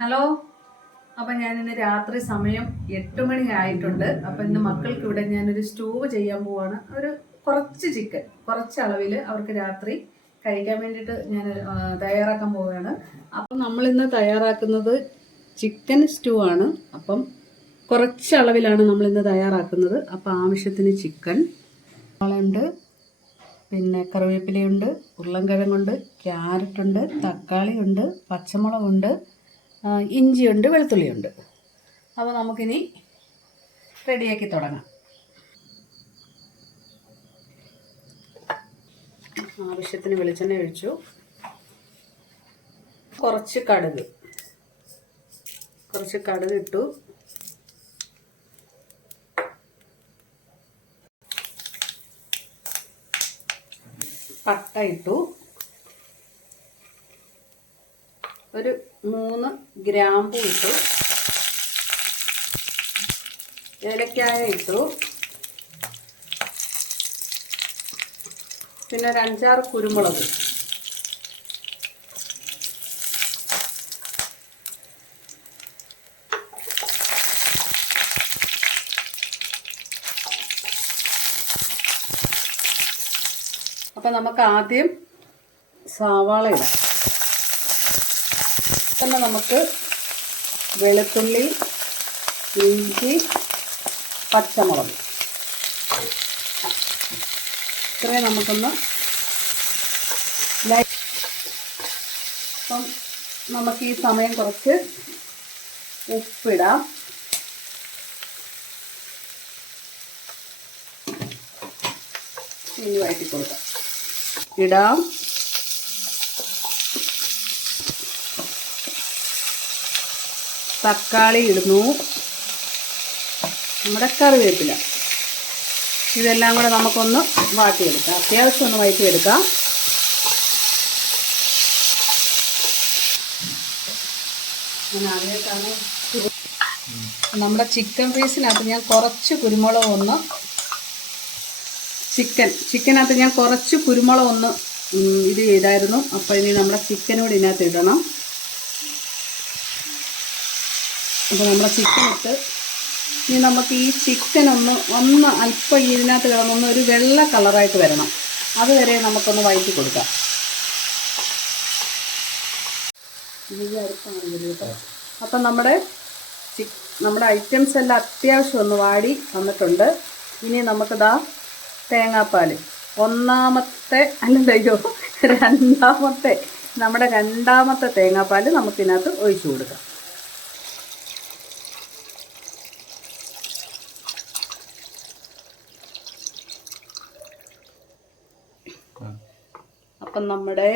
Hello. അപ്പം ഞാൻ ഇന്ന് രാത്രി സമയം എട്ട് മണി ആയിട്ടുണ്ട്. അപ്പം ഇന്ന് മക്കൾക്ക് ഇവിടെ ഞാനൊരു സ്റ്റൂവ് ചെയ്യാൻ പോവാണ്. ഒരു കുറച്ച് ചിക്കൻ കുറച്ച് അളവിൽ അവർക്ക് രാത്രി കഴിക്കാൻ വേണ്ടിയിട്ട് ഞാൻ തയ്യാറാക്കാൻ പോവുകയാണ് അപ്പം നമ്മളിന്ന് തയ്യാറാക്കുന്നത് ചിക്കൻ സ്റ്റൂ ആണ്. അപ്പം കുറച്ച് അളവിലാണ് നമ്മളിന്ന് തയ്യാറാക്കുന്നത്. അപ്പം ആവശ്യത്തിന് ചിക്കൻ ഉണ്ട് പിന്നെ കറിവേപ്പിലയുണ്ട് ഉരുളൻകിഴങ്ങുണ്ട് ക്യാരറ്റുണ്ട് തക്കാളിയുണ്ട് പച്ചമുളകുണ്ട് ഇഞ്ചിയുണ്ട് വെളുത്തുള്ളിയുണ്ട്. അപ്പോൾ നമുക്കിനി റെഡിയാക്കി തുടങ്ങാം. ആവശ്യത്തിന് വെളിച്ചെണ്ണ ഒഴിച്ചു. കുറച്ച് കടുക്. കുറച്ച് കടുക് ഇട്ടു. പട്ട ഇട്ടു. ഒരു മൂന്ന് ഗ്രാമ്പു ഇട്ടു. ഏലക്കായ ഇട്ടു. പിന്നെ ഒരു അഞ്ചാറ് കുരുമുളക്. അപ്പം നമുക്ക് ആദ്യം സവാള ഇടാം. പിന്നെ നമുക്ക് വെളുത്തുള്ളി ഇഞ്ചി പച്ചമുളക്. ഇത്രയും നമുക്കൊന്ന് അപ്പം നമുക്ക് ഈ സമയം കുറച്ച് ഉപ്പിടാം. ഇനി വഴറ്റി കൊടുക്കാം. ഇടാം. തക്കാളി ഇടുന്നു. നമ്മുടെ കറിവേപ്പില. ഇതെല്ലാം കൂടെ നമുക്കൊന്ന് വാട്ടിയെടുക്കാം. അത്യാവശ്യം ഒന്ന് വഴറ്റിയെടുക്കാം നമ്മുടെ ചിക്കൻ പീസിനകത്ത് ഞാൻ കുറച്ച് കുരുമുളക് ഒന്ന് ചിക്കൻ ചിക്കനകത്ത് ഞാൻ കുറച്ച് കുരുമുളക് ഒന്ന് ഇത് ചെയ്തായിരുന്നു. അപ്പോൾ ഇനി നമ്മുടെ ചിക്കനും കൂടി ഇതിനകത്ത് ഇടണം. അപ്പോൾ നമ്മുടെ ചിക്കൻ ഇട്ട് ഇനി നമുക്ക് ഈ ചിക്കൻ ഒന്ന് ഒന്ന് അല്പം ഇതിനകത്ത് കിടന്നൊന്ന് ഒരു വെള്ള കളറായിട്ട് വരണം. അതുവരെ നമുക്കൊന്ന് വഴറ്റി കൊടുക്കാം. അപ്പം നമ്മുടെ നമ്മുടെ ഐറ്റംസ് എല്ലാം അത്യാവശ്യം ഒന്ന് വാടി വന്നിട്ടുണ്ട്. ഇനി നമുക്കിതാ തേങ്ങാപ്പാൽ ഒന്നാമത്തെ അല്ലല്ലോ രണ്ടാമത്തെ നമ്മുടെ രണ്ടാമത്തെ തേങ്ങാപ്പാൽ നമുക്കിതിനകത്ത് ഒഴിച്ചു കൊടുക്കാം. അപ്പം നമ്മുടെ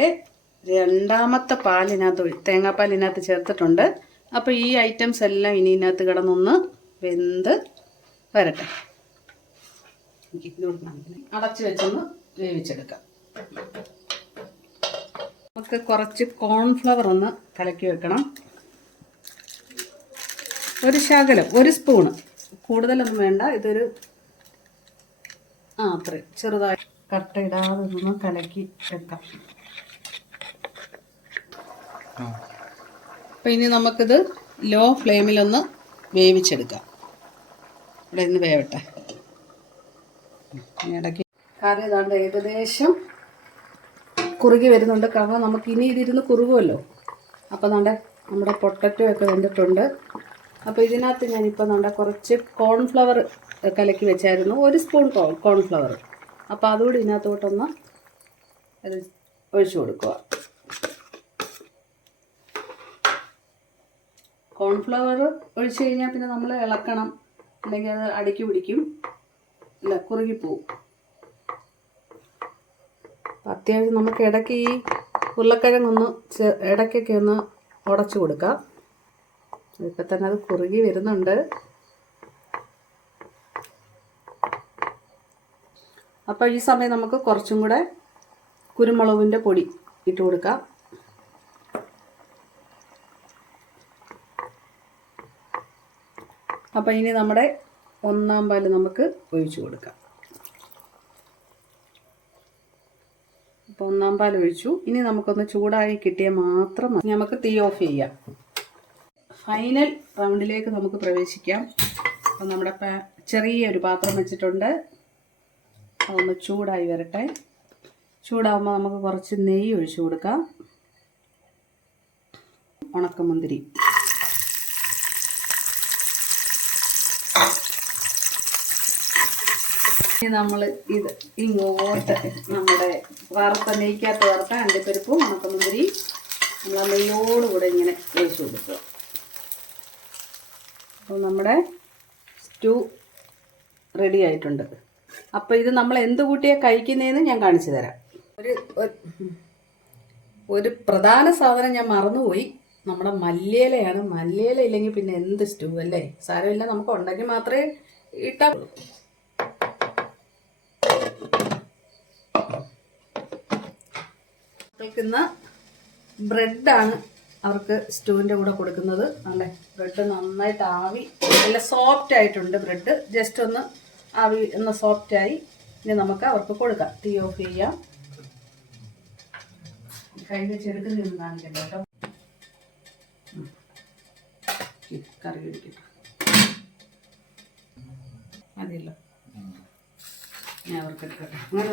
രണ്ടാമത്തെ പാലിനകത്ത് തേങ്ങാപ്പാലിനകത്ത് ചേർത്തിട്ടുണ്ട്. അപ്പോൾ ഈ ഐറ്റംസ് എല്ലാം ഇനി ഇതിനകത്ത് കിടന്നൊന്ന് വെന്ത് വരട്ടെ. അടച്ചു വെച്ചൊന്ന് വേവിച്ചെടുക്കാം. നമുക്ക് കുറച്ച് കോൺഫ്ലവർ ഒന്ന് കലക്കി വെക്കണം. ഒരു ശകലം ഒരു സ്പൂണ് കൂടുതലൊന്നും വേണ്ട ഇതൊരു ആ അത്രയും ചെറുതായി. കട്ട ഇടാതെ ഒന്ന് കലക്കി വെക്കാം അപ്പം ഇനി നമുക്കിത് ലോ ഫ്ലെയിമിലൊന്ന് വേവിച്ചെടുക്കാം. ഇവിടെ ഇന്ന് വേവട്ടെ. കാരണം ഇടയ്ക്ക് കറി ഏതാണ്ട് ഏകദേശം കുറുകി വരുന്നുണ്ട്. കാരണം നമുക്ക് ഇനി ഇതിരുന്ന് കുറുകുമല്ലോ. അപ്പം നമ്മുടെ നമ്മുടെ പൊട്ടറ്റോ ഒക്കെ വെന്തിട്ടുണ്ട്. അപ്പോൾ ഇതിനകത്ത് ഞാനിപ്പോൾ നമ്മുടെ കുറച്ച് കോൺഫ്ലവർ കലക്കി വെച്ചായിരുന്നു. ഒരു സ്പൂൺ കോൺഫ്ലവർ അപ്പോൾ അതുകൂടി ഇതിനകത്തോട്ടൊന്ന് അത് ഒഴിച്ചു കൊടുക്കുക. കോൺഫ്ലവർ ഒഴിച്ച് കഴിഞ്ഞാൽ പിന്നെ നമ്മൾ ഇളക്കണം. അല്ലെങ്കിൽ അത് അടിക്ക് പിടിക്കും. ഇല്ല കുറുകിപ്പോവും അത്യാവശ്യം നമുക്ക് ഇടയ്ക്ക് ഈ ഉരുളക്കിഴങ്ങൊന്ന് ഇടയ്ക്കൊക്കെ ഒന്ന് ഉടച്ചു കൊടുക്കാം. ഇപ്പം തന്നെ അത് കുറുകി വരുന്നുണ്ട്. അപ്പോൾ ഈ സമയം നമുക്ക് കുറച്ചും കൂടെ കുരുമുളകിന്റെ പൊടി ഇട്ട് കൊടുക്കാം. അപ്പോൾ ഇനി നമ്മുടെ ഒന്നാം പാൽ നമുക്ക് ഒഴിച്ചു കൊടുക്കാം. അപ്പോൾ ഒന്നാം പാൽ ഒഴിച്ചു. ഇനി നമുക്കൊന്ന് ചൂടായി കിട്ടിയാൽ മാത്രം നമുക്ക് തീ ഓഫ് ചെയ്യാം. ഫൈനൽ റൗണ്ടിലേക്ക് നമുക്ക് പ്രവേശിക്കാം. അപ്പം നമ്മുടെ ചെറിയ ചെറിയൊരു പാത്രം വെച്ചിട്ടുണ്ട്. അതൊന്ന് ചൂടായി വരട്ടെ. ചൂടാവുമ്പോൾ നമുക്ക് കുറച്ച് നെയ്യ് ഒഴിച്ചു കൊടുക്കാം. ഉണക്കമുന്തിരി. നമ്മൾ ഇത് ഇങ്ങോട്ട് നമ്മുടെ വറുത്ത നെയ്ക്കകത്ത് വറുത്ത അണ്ടിപ്പരിപ്പും ഉണക്കമുന്തിരി നമ്മൾ നെയ്യോടുകൂടെ ഇങ്ങനെ ഒഴിച്ചു കൊടുക്കുക. അപ്പോൾ നമ്മുടെ സ്റ്റൂ റെഡി ആയിട്ടുണ്ട്. അപ്പോൾ ഇത് നമ്മൾ എന്ത് കൂട്ടിയാ കഴിക്കുന്നതെന്ന് ഞാൻ കാണിച്ചു തരാം. ഒരു ഒരു- പ്രധാന സാധനം ഞാൻ മറന്നുപോയി. നമ്മുടെ മല്ലിയിലയാണ്. മല്ലിയില ഇല്ലെങ്കിൽ പിന്നെ എന്ത് സ്റ്റൂ അല്ലേ? സാരമില്ല നമുക്ക് ഉണ്ടെങ്കിൽ മാത്രമേ ഇട്ടാ കൊടുക്കുന്ന ബ്രെഡാണ് അവർക്ക് സ്റ്റൂവിന്റെ കൂടെ കൊടുക്കുന്നത്. അല്ലേ? ബ്രെഡ് നന്നായിട്ട് ആവി നല്ല സോഫ്റ്റ് ആയിട്ടുണ്ട് ബ്രെഡ്. ജസ്റ്റ് ഒന്ന് ആവി ഒന്ന് സോഫ്റ്റ് ആയി ഇനി നമുക്ക് അവർക്ക് കൊടുക്കാം. തീ ഓഫ് ചെയ്യാം കൈ വെച്ച് എടുക്കുന്നതൊന്നും കാണിക്കണ്ട കേട്ടോ. കറി പിടിക്കട്ടെ. മതിയല്ലോ. ഞാൻ അവർക്ക് എടുക്കട്ടെ. അങ്ങനെ